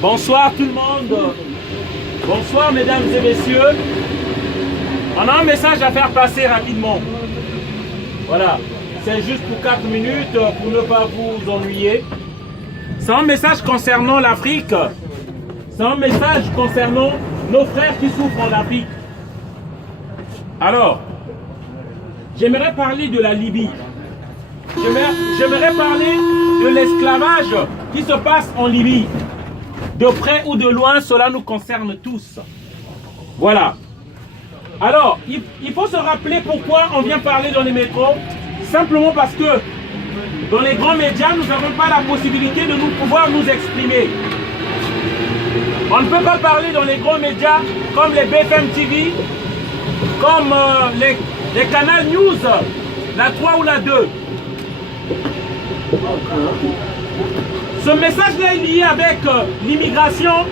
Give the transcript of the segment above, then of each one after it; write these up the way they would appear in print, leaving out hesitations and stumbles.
Bonsoir tout le monde. Bonsoir mesdames et messieurs. On a un message à faire passer rapidement. Voilà. C'est juste pour 4 minutes pour ne pas vous ennuyer. C'est un message concernant l'Afrique. C'est un message concernant nos frères qui souffrent en Afrique. Alors, j'aimerais parler de la Libye. J'aimerais parler de l'esclavage qui se passe en Libye. De près ou de loin, cela nous concerne tous. Voilà. Alors, il faut se rappeler pourquoi on vient parler dans les métros. Simplement parce que dans les grands médias, nous n'avons pas la possibilité de pouvoir nous exprimer. On ne peut pas parler dans les grands médias comme les BFM TV, comme les canaux news, la 3 ou la 2. Ce message-là est lié avec l'immigration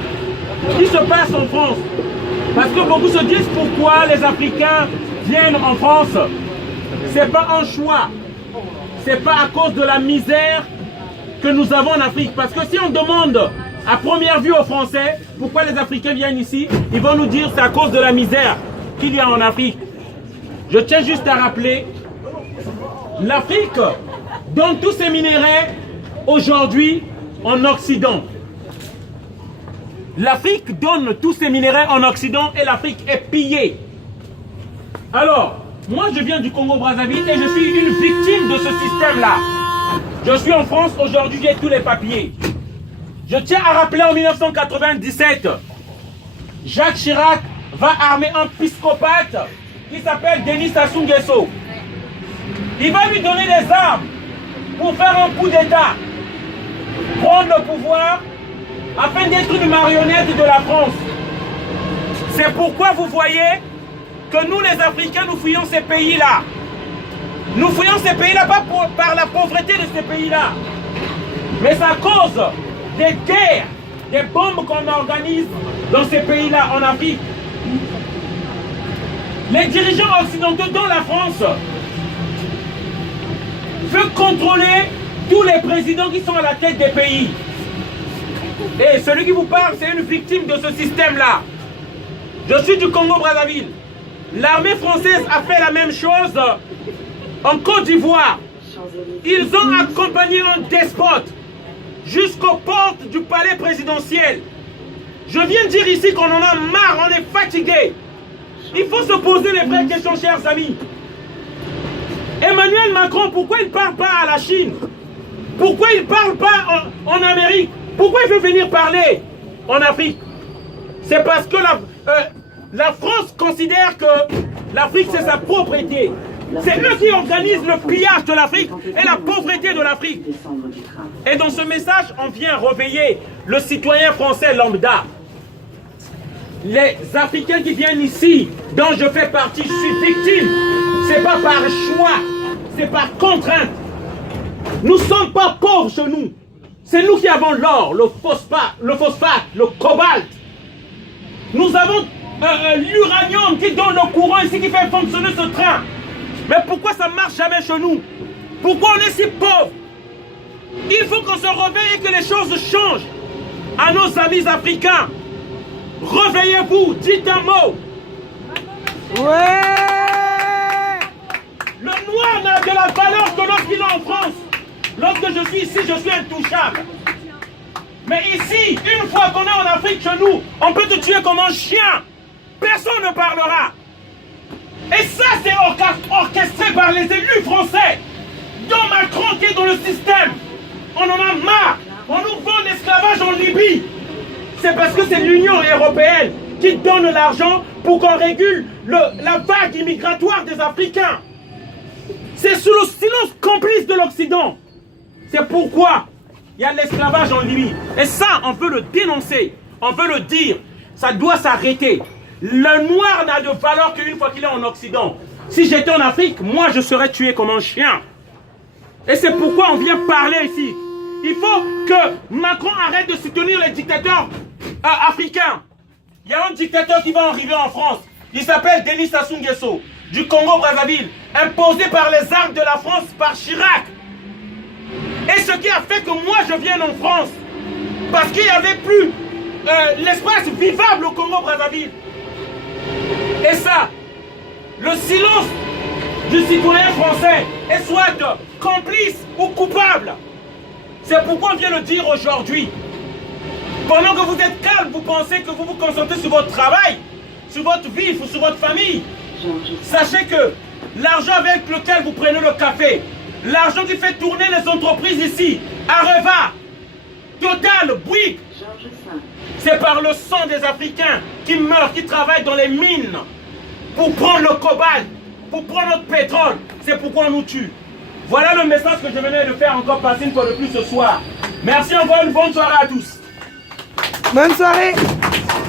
qui se passe en France. Parce que beaucoup se disent pourquoi les Africains viennent en France. C'est pas un choix. C'est pas à cause de la misère que nous avons en Afrique. Parce que si on demande à première vue aux Français pourquoi les Africains viennent ici, ils vont nous dire c'est à cause de la misère qu'il y a en Afrique. Je tiens juste à rappeler, l'Afrique donne tous ses minéraux aujourd'hui en Occident. L'Afrique donne tous ses minéraux en Occident et l'Afrique est pillée. Alors, moi je viens du Congo-Brazzaville et je suis une victime de ce système-là. Je suis en France, aujourd'hui j'ai tous les papiers. Je tiens à rappeler en 1997, Jacques Chirac va armer un psychopathe qui s'appelle Denis Sassou Nguesso. Il va lui donner des armes pour faire un coup d'État, prendre le pouvoir afin d'être une marionnette de la France. C'est pourquoi vous voyez que nous les Africains, nous fuyons ces pays-là. Nous fuyons ces pays-là pas par la pauvreté de ces pays-là, mais c'est à cause des guerres, des bombes qu'on organise dans ces pays-là en Afrique. Les dirigeants occidentaux dont la France veulent contrôler tous les présidents qui sont à la tête des pays. Et celui qui vous parle, c'est une victime de ce système-là. Je suis du Congo-Brazzaville. L'armée française a fait la même chose en Côte d'Ivoire. Ils ont accompagné un despote jusqu'aux portes du palais présidentiel. Je viens de dire ici qu'on en a marre, on est fatigué. Il faut se poser les vraies questions, chers amis. Emmanuel Macron, pourquoi il ne parle pas à la Chine? Pourquoi il ne parle pas en Amérique? Pourquoi il veut venir parler en Afrique? C'est parce que la France considère que l'Afrique c'est sa propriété. C'est eux qui organisent le pillage de l'Afrique et la pauvreté de l'Afrique. Et dans ce message, on vient réveiller le citoyen français lambda. Les Africains qui viennent ici, dont je fais partie, je suis victime. C'est pas par choix, c'est par contrainte. Nous ne sommes pas pauvres chez nous. C'est nous qui avons l'or, le phosphate, le cobalt. Nous avons l'uranium qui donne le courant ici, qui fait fonctionner ce train. Mais pourquoi ça ne marche jamais chez nous? Pourquoi on est si pauvres? Il faut qu'on se réveille et que les choses changent. À nos amis africains, réveillez-vous, dites un mot. Ouais! Le noir n'a de la valeur que lorsqu'il est en France. Lorsque je suis ici, je suis intouchable. Mais ici, une fois qu'on est en Afrique chez nous, on peut te tuer comme un chien. Personne ne parlera. Et ça, c'est orchestré par les élus français. Dont Macron qui est dans le système. On en a marre. On nous vend l'esclavage en Libye. C'est parce que c'est l'Union européenne qui donne l'argent pour qu'on régule la vague immigratoire des Africains. C'est sous le silence complice de l'Occident. C'est pourquoi il y a l'esclavage en Libye. Et ça, on veut le dénoncer. On veut le dire. Ça doit s'arrêter. Le noir n'a de valeur qu'une fois qu'il est en Occident. Si j'étais en Afrique, moi je serais tué comme un chien. Et c'est pourquoi on vient parler ici. Il faut que Macron arrête de soutenir les dictateurs africains. Il y a un dictateur qui va arriver en France. Il s'appelle Denis Sassou Nguesso, du Congo-Brazzaville, imposé par les armes de la France par Chirac. Et ce qui a fait que moi je vienne en France, parce qu'il n'y avait plus l'espace vivable au Congo-Brazzaville. Et ça, le silence du citoyen français est soit complice ou coupable. C'est pourquoi on vient le dire aujourd'hui. Pendant que vous êtes calme, vous pensez que vous vous concentrez sur votre travail, sur votre vie ou sur votre famille. Sachez que l'argent avec lequel vous prenez le café, l'argent qui fait tourner les entreprises ici, Areva, Total, Bouygues, c'est par le sang des Africains qui meurent, qui travaillent dans les mines pour prendre le cobalt, pour prendre notre pétrole. C'est pourquoi on nous tue. Voilà le message que je venais de faire encore passer une fois de plus ce soir. Merci encore, une bonne soirée à tous. Bonne soirée.